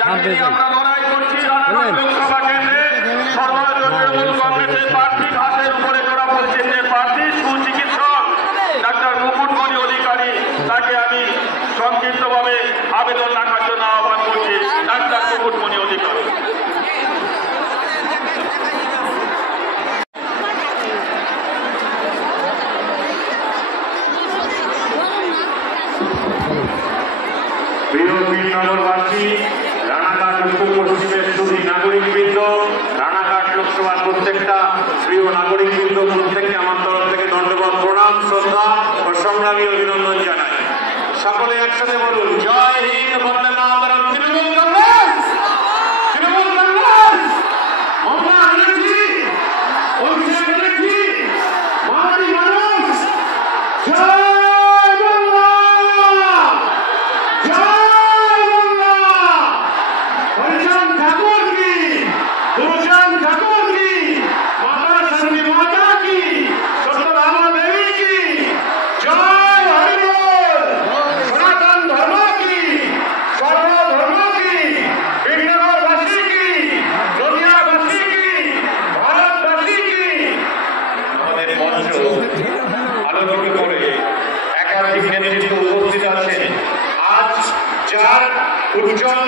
যাকে নিয়ে আমরা লড়াই করছি রানাঘাট লোকসভা কেন্দ্রে সর্বভারতীয় তৃণমূল কংগ্রেসের প্রার্থী ঘাসের উপরে চড়া পরিচিতের প্রার্থী সুচিকিৎসক ডাক্তার মুকুটমণি অধিকারী, তাকে আমি সংক্ষিপ্তভাবে আবেদন রাখার জন্য আহ্বান করছি। ডাক্তার মুকুটমণি অধিকারী। প্রিয় বীরনগরবাসী, রানাঘাট উত্তর পশ্চিমের শুধু নাগরিকবৃন্দ, রানাঘাট লোকসভার প্রত্যেকটা প্রিয় নাগরিকবৃন্দ, প্রত্যেককে আমার তরফ থেকে দণ্ডবত প্রণাম, শ্রদ্ধা ও সংগ্রামী অভিনন্দন জানাই। সকলে একসাথে বলুন, জয় হিন্দ, বন্দে মাতরম, তৃণমূল কংগ্রেস, তৃণমূল কংগ্রেস। আমরা এনেছি, অভিষেক এনেছি, মাটি মানুষ। জয় উজ্জ্বল